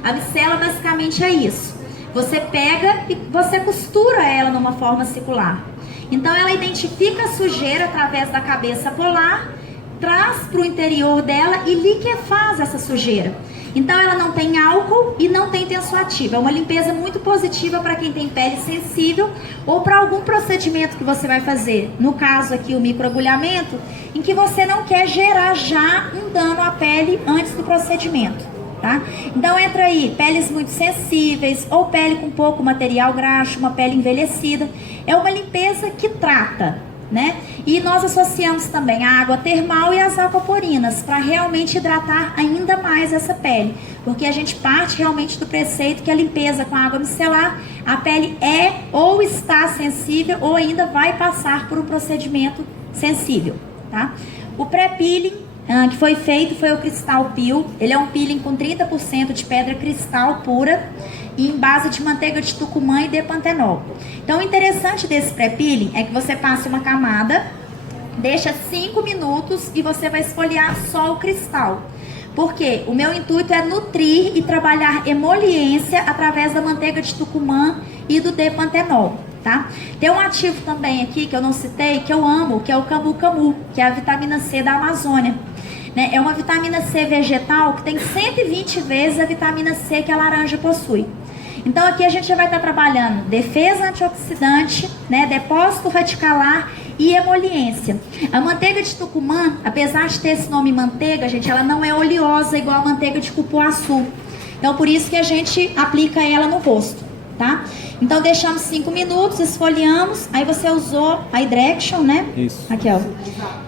A micela basicamente é isso. Você pega e você costura ela numa forma circular. Então ela identifica a sujeira através da cabeça polar, traz para o interior dela e liquefaz essa sujeira. Então ela não tem álcool e não tem tensoativo. É uma limpeza muito positiva para quem tem pele sensível ou para algum procedimento que você vai fazer. No caso aqui o microagulhamento, em que você não quer gerar já um dano à pele antes do procedimento. Tá? Então entra aí peles muito sensíveis ou pele com pouco material graxo, uma pele envelhecida. É uma limpeza que trata, né? E nós associamos também a água termal e as aquaporinas para realmente hidratar ainda mais essa pele, porque a gente parte realmente do preceito que a limpeza com a água micelar, a pele é ou está sensível ou ainda vai passar por um procedimento sensível, tá? O pré-peeling que foi feito foi o Cristal Peel. Ele é um peeling com 30% de pedra cristal pura e em base de manteiga de tucumã e depantenol. Então o interessante desse pré-peeling é que você passa uma camada, deixa 5 minutos e você vai esfoliar só o cristal. Porque o meu intuito é nutrir e trabalhar emoliência através da manteiga de tucumã e do depantenol. Tá? Tem um ativo também aqui que eu não citei, que eu amo, que é o camu-camu, que é a vitamina C da Amazônia. Né? É uma vitamina C vegetal que tem 120 vezes a vitamina C que a laranja possui. Então aqui a gente já vai estar trabalhando defesa antioxidante, né? Depósito radicular e emoliência. A manteiga de tucumã, apesar de ter esse nome manteiga, gente, ela não é oleosa igual a manteiga de cupuaçu. Então por isso que a gente aplica ela no rosto, tá? Então deixamos 5 minutos, esfoliamos, aí você usou a Hydrection, né? Isso. Aqui, ó.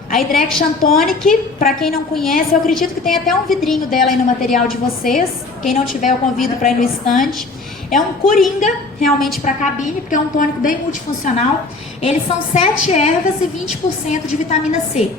A Hydrection Tonic, para quem não conhece, eu acredito que tem até um vidrinho dela aí no material de vocês. Quem não tiver, eu convido para ir no estande. É um coringa, realmente para cabine, porque é um tônico bem multifuncional. Eles são 7 ervas e 20% de vitamina C.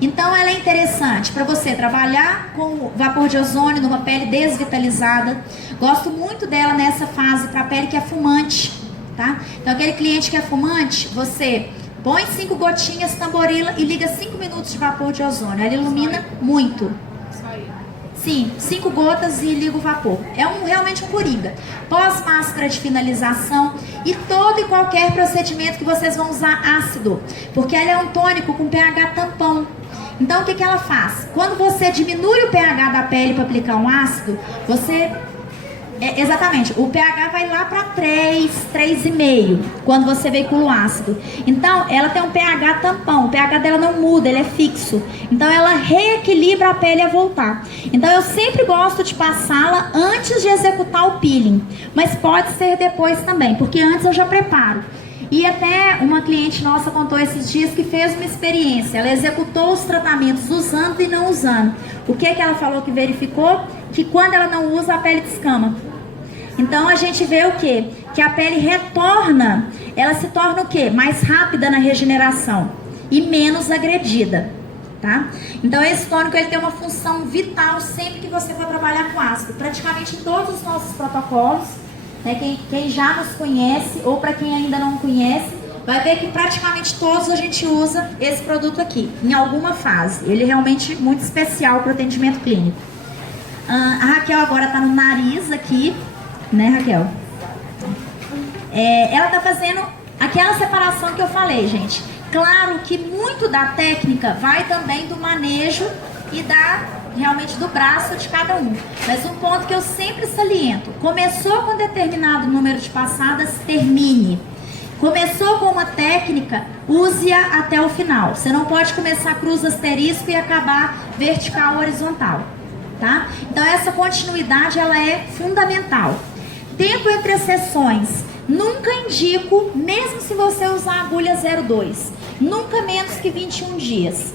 Então ela é interessante para você trabalhar com vapor de ozônio numa pele desvitalizada. Gosto muito dela nessa fase para pele que é fumante, tá? Então aquele cliente que é fumante, você põe 5 gotinhas, tamborila e liga 5 minutos de vapor de ozônio. Ela ilumina muito. Sim, 5 gotas e liga o vapor. É realmente um coringa. Pós-máscara de finalização e todo e qualquer procedimento que vocês vão usar ácido. Porque ela é um tônico com pH tampão. Então o que ela faz? Quando você diminui o pH da pele para aplicar um ácido, você... exatamente, o pH vai lá para 3, 3,5 quando você veicula o ácido. Então ela tem um pH tampão, o pH dela não muda, ele é fixo. Então ela reequilibra a pele a voltar. Então eu sempre gosto de passá-la antes de executar o peeling, mas pode ser depois também, porque antes eu já preparo. E até uma cliente nossa contou esses dias que fez uma experiência. Ela executou os tratamentos usando e não usando. O que ela falou que verificou? Que quando ela não usa, a pele descama. Então a gente vê o quê? Que a pele retorna, ela se torna o quê? Mais rápida na regeneração e menos agredida, tá? Então esse tônico ele tem uma função vital sempre que você for trabalhar com ácido. Praticamente em todos os nossos protocolos, né? Quem já nos conhece ou para quem ainda não conhece, vai ver que praticamente todos a gente usa esse produto aqui, em alguma fase. Ele é realmente muito especial para o atendimento clínico. A Raquel agora está no nariz aqui, né, Raquel? Ela está fazendo aquela separação que eu falei, gente. Claro que muito da técnica vai também do manejo e da realmente do braço de cada um. Mas um ponto que eu sempre saliento: começou com determinado número de passadas, termine. Começou com uma técnica, use-a até o final. Você não pode começar cruz asterisco e acabar vertical horizontal, tá? Então essa continuidade, ela é fundamental. Tempo entre as sessões, nunca indico, mesmo se você usar agulha 02, nunca menos que 21 dias,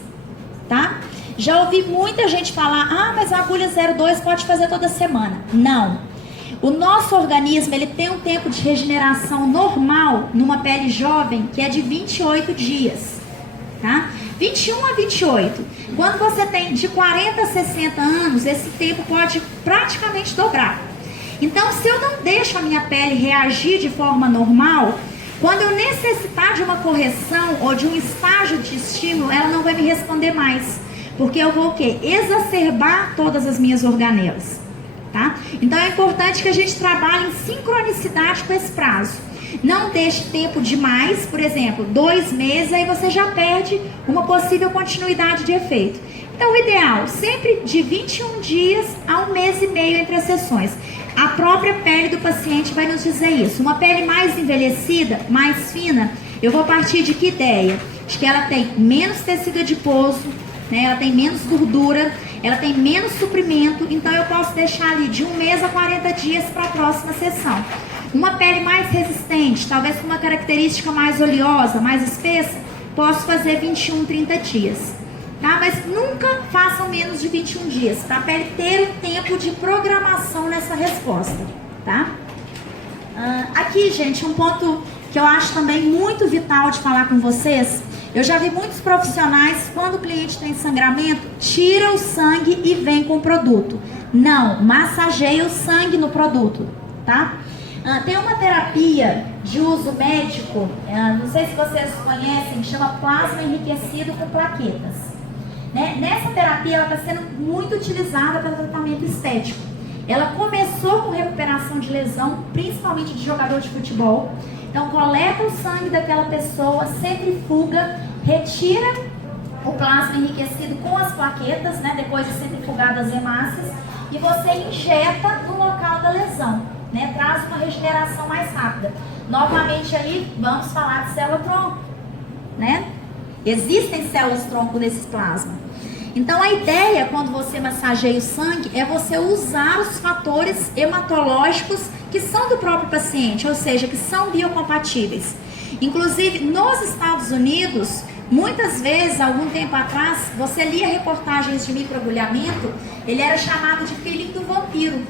tá? Já ouvi muita gente falar: ah, mas a agulha 02 pode fazer toda semana. Não. O nosso organismo, ele tem um tempo de regeneração normal numa pele jovem que é de 28 dias, tá? 21 a 28. Quando você tem de 40 a 60 anos, esse tempo pode praticamente dobrar. Então, se eu não deixo a minha pele reagir de forma normal, quando eu necessitar de uma correção ou de um estágio de estímulo, ela não vai me responder mais. Porque eu vou o quê? Exacerbar todas as minhas organelas. Tá? Então é importante que a gente trabalhe em sincronicidade com esse prazo. Não deixe tempo demais, por exemplo, 2 meses, aí você já perde uma possível continuidade de efeito. Então o ideal, sempre de 21 dias a 1 mês e meio entre as sessões. A própria pele do paciente vai nos dizer isso. Uma pele mais envelhecida, mais fina, eu vou partir de que ideia? De que ela tem menos tecido adiposo, né? Ela tem menos gordura, ela tem menos suprimento, então eu posso deixar ali de 1 mês a 40 dias para a próxima sessão. Uma pele mais resistente, talvez com uma característica mais oleosa, mais espessa, posso fazer 21, 30 dias. Tá? Mas nunca façam menos de 21 dias, para a pele ter um tempo de programação nessa resposta. Tá? Aqui, gente, um ponto que eu acho também muito vital de falar com vocês. Eu já vi muitos profissionais, quando o cliente tem sangramento, tira o sangue e vem com o produto. Não, massageia o sangue no produto, tá? Tem uma terapia de uso médico, não sei se vocês conhecem, que chama plasma enriquecido com plaquetas. Né? Nessa terapia, ela está sendo muito utilizada para tratamento estético. Ela começou com recuperação de lesão, principalmente de jogador de futebol. Então, coleta o sangue daquela pessoa, centrifuga, retira o plasma enriquecido com as plaquetas, né, depois de centrifugadas as hemácias, e você injeta no local da lesão, né, traz uma regeneração mais rápida. Novamente aí, vamos falar de célula-tronco, né? Existem células-tronco nesses plasmas. Então, a ideia, quando você massageia o sangue, é você usar os fatores hematológicos que são do próprio paciente, ou seja, que são biocompatíveis. Inclusive, nos Estados Unidos, muitas vezes, algum tempo atrás, você lia reportagens de microagulhamento, ele era chamado de peeling do vampiro.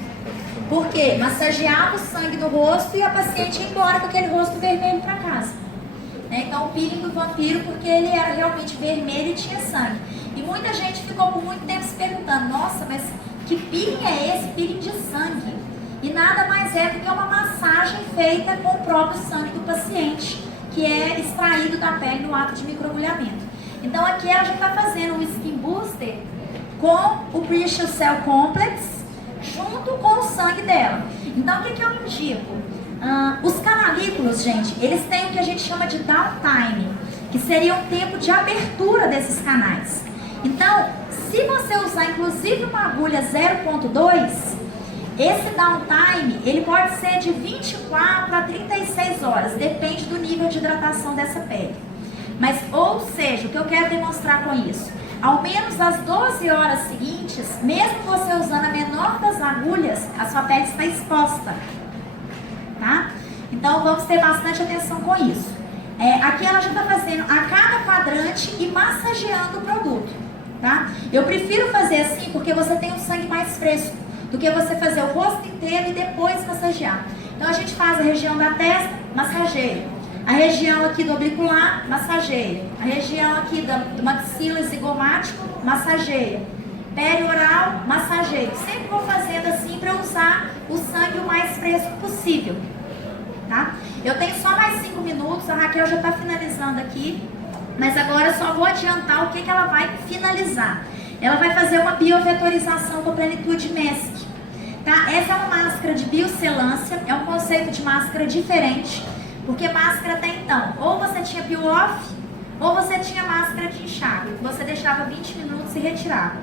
Por quê? Massageava o sangue no rosto e a paciente ia embora com aquele rosto vermelho para casa. Então, o peeling do vampiro, porque ele era realmente vermelho e tinha sangue. E muita gente ficou por muito tempo se perguntando: nossa, mas que peeling é esse? Peeling de sangue. E nada mais é do que uma massagem feita com o próprio sangue do paciente, que é extraído da pele no ato de microagulhamento. Então aqui ela já está fazendo um skin booster com o Precious Cell Complex junto com o sangue dela. Então o que eu indico? Os canalículos, gente, eles têm o que a gente chama de downtime, que seria um tempo de abertura desses canais. Então, se você usar inclusive uma agulha 0.2, esse downtime, ele pode ser de 24 a 36 horas, depende do nível de hidratação dessa pele. Mas, ou seja, o que eu quero demonstrar com isso? Ao menos as 12 horas seguintes, mesmo você usando a menor das agulhas, a sua pele está exposta. Tá? Então, vamos ter bastante atenção com isso. Aqui ela já está fazendo a cada quadrante e massageando o produto. Tá? Eu prefiro fazer assim porque você tem um sangue mais fresco do que você fazer o rosto inteiro e depois massagear. Então a gente faz a região da testa, massageia. A região aqui do auricular, massageia. A região aqui do maxila zigomático, massageia. Pele oral, massageia. Sempre vou fazendo assim para usar o sangue o mais fresco possível. Tá? Eu tenho só mais 5 minutos, a Raquel já está finalizando aqui. Mas agora eu só vou adiantar o que ela vai finalizar. Ela vai fazer uma biovetorização com a Plenitude Mask. Tá? Essa é uma máscara de biocelância, é um conceito de máscara diferente, porque máscara até então, ou você tinha peel-off, ou você tinha máscara de enxágue, você deixava 20 minutos e retirava.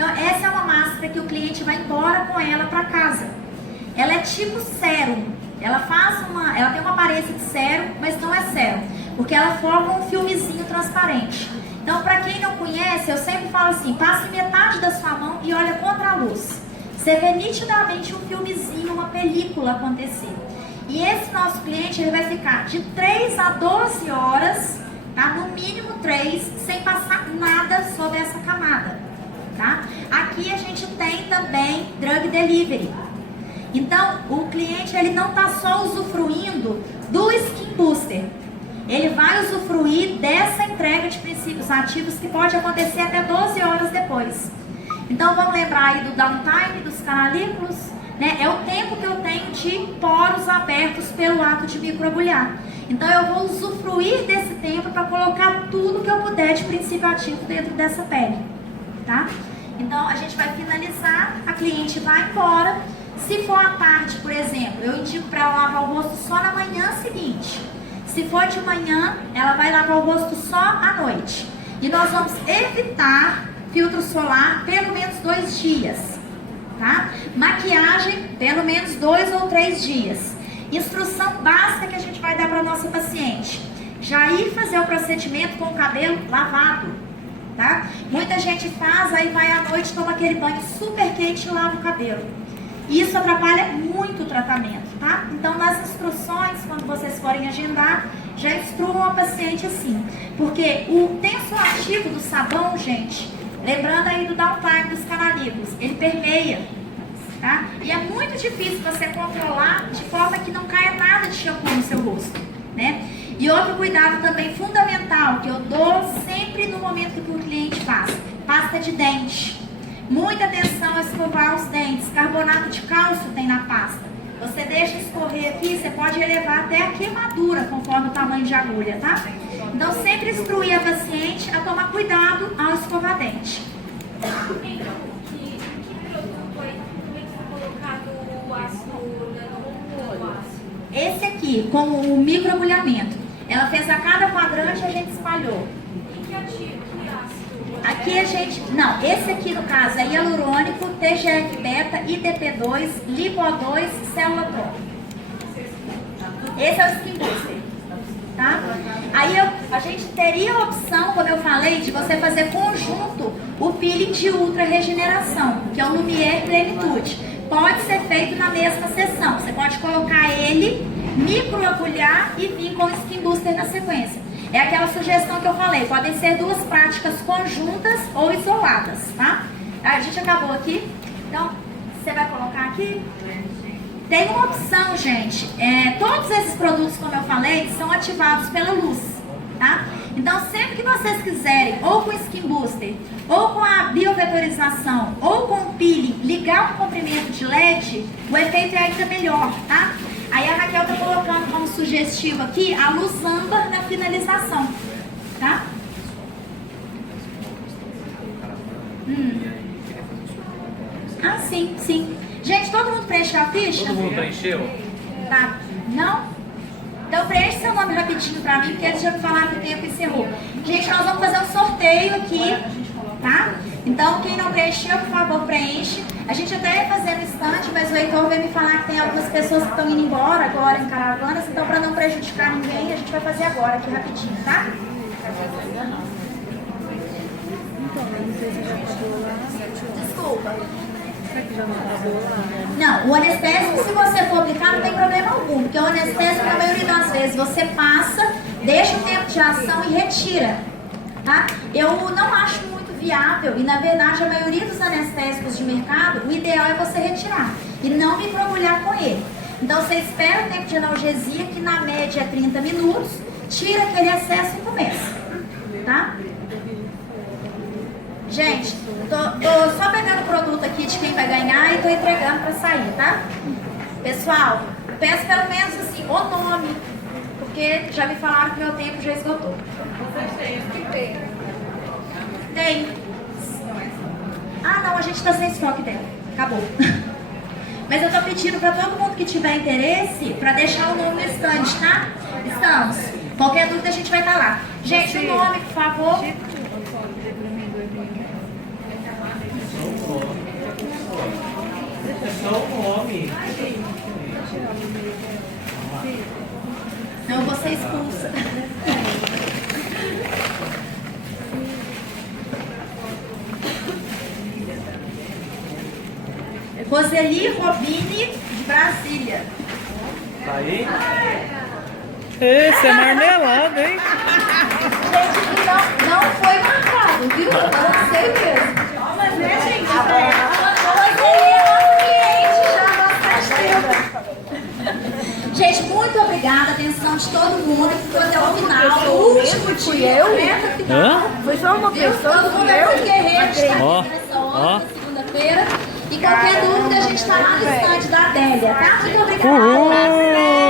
Então, essa é uma máscara que o cliente vai embora com ela para casa. Ela é tipo sérum. Ela tem uma aparência de sérum, mas não é sérum, porque ela forma um filmezinho transparente. Então, para quem não conhece, eu sempre falo assim, passe metade da sua mão e olha contra a luz. Você vê nitidamente um filmezinho, uma película acontecer. E esse nosso cliente, ele vai ficar de 3 a 12 horas, tá? No mínimo 3, sem passar nada sobre essa camada, tá? Aqui a gente tem também drug delivery. Então, o cliente, ele não está só usufruindo do Skin Booster. Ele vai usufruir dessa entrega de princípios ativos que pode acontecer até 12 horas depois. Então, vamos lembrar aí do downtime, dos canalículos, né? É o tempo que eu tenho de poros abertos pelo ato de microagulhar. Então, eu vou usufruir desse tempo para colocar tudo que eu puder de princípio ativo dentro dessa pele, tá? Então, a gente vai finalizar, a cliente vai embora. Se for à tarde, por exemplo, eu indico para ela lavar o rosto só na manhã seguinte. Se for de manhã, ela vai lavar o rosto só à noite. E nós vamos evitar filtro solar pelo menos 2 dias, tá? Maquiagem, pelo menos 2 ou 3 dias. Instrução básica que a gente vai dar para nossa paciente: já ir fazer o procedimento com o cabelo lavado, tá? Muita gente faz, aí vai à noite, toma aquele banho super quente e lava o cabelo. Isso atrapalha muito o tratamento, tá? Então, nas instruções, quando vocês forem agendar, já instruam a paciente assim. Porque o tensoativo do sabão, gente, lembrando aí do downtime dos canalículos, ele permeia, tá? E é muito difícil você controlar de forma que não caia nada de shampoo no seu rosto, né? E outro cuidado também fundamental, que eu dou sempre no momento que o cliente faz: pasta de dente. Muita atenção a escovar os dentes. Carbonato de cálcio tem na pasta. Você deixa escorrer aqui, você pode elevar até a queimadura conforme o tamanho de agulha, tá? Então, sempre instruir a paciente a tomar cuidado ao escovar dente. Que produto foi colocado o ácido ácido? Esse aqui, com o microagulhamento. Ela fez a cada quadrante e a gente espalhou. E que ativo? Que ácido? Aqui a gente... Não, esse aqui no caso é hialurônico, TGF-beta, IDP2, Lipo2, célula Pro. Esse é o Skin Booster, tá? Aí a gente teria a opção, como eu falei, de você fazer conjunto o peeling de ultra regeneração, que é o Lumière Plenitude. Pode ser feito na mesma sessão. Você pode colocar ele, microagulhar e vir com o Skin Booster na sequência. É aquela sugestão que eu falei, podem ser 2 práticas conjuntas ou isoladas, tá? A gente acabou aqui, então você vai colocar aqui. Tem uma opção, gente, todos esses produtos, como eu falei, são ativados pela luz, tá? Então, sempre que vocês quiserem, ou com o Skin Booster, ou com a biovetorização, ou com o peeling, ligar um comprimento de LED, o efeito é ainda melhor, tá? Aí a Raquel tá colocando como sugestivo aqui a luz âmbar na finalização, tá? Ah, sim, sim. Gente, todo mundo preencheu a ficha? Todo mundo preencheu? Tá. Não? Então preenche seu nome rapidinho pra mim, porque eles já me falaram que o tempo encerrou. Gente, nós vamos fazer um sorteio aqui, tá? Então, quem não preencheu, por favor, preenche. A gente até ia fazer no estande, mas o Heitor veio me falar que tem algumas pessoas que estão indo embora agora em caravanas, então para não prejudicar ninguém, a gente vai fazer agora aqui rapidinho, tá? Desculpa. Não, o anestésico, se você for aplicar, não tem problema algum, porque o anestésico, na maioria das vezes, você passa, deixa o tempo de ação e retira, tá? Eu não acho muito viável, e na verdade a maioria dos anestésicos de mercado, o ideal é você retirar e não microagulhar com ele. Então você espera o tempo de analgesia, que na média é 30 minutos, tira aquele excesso e começa, tá? Gente, tô só pegando o produto aqui de quem vai ganhar e tô entregando pra sair, tá? Pessoal, peço pelo menos assim, o nome, porque já me falaram que meu tempo já esgotou. Tem. Ah, não, a gente tá sem estoque dela. Acabou. Mas eu tô pedindo pra todo mundo que tiver interesse pra deixar o nome no stand, tá? Estamos. Qualquer dúvida a gente vai estar lá. Gente, o nome, por favor. só o nome. Não, eu vou ser expulsa. Roseli Robini, de Brasília. Tá aí? Esse é marmelado, hein? Gente, não foi marcado, viu? Eu sei mesmo. Mas né, gente? A Roseli é nossa cliente já há bastante tempo. Gente, muito obrigada. Atenção de todo mundo que ficou até o final. O último dia, reta final. Foi só uma pessoa. Todo mundo é muito guerreiro. Está Ó, aqui nessa hora, segunda-feira. E qualquer dúvida, a gente está lá no estande da Adélia, tá? Muito obrigada. Uhul.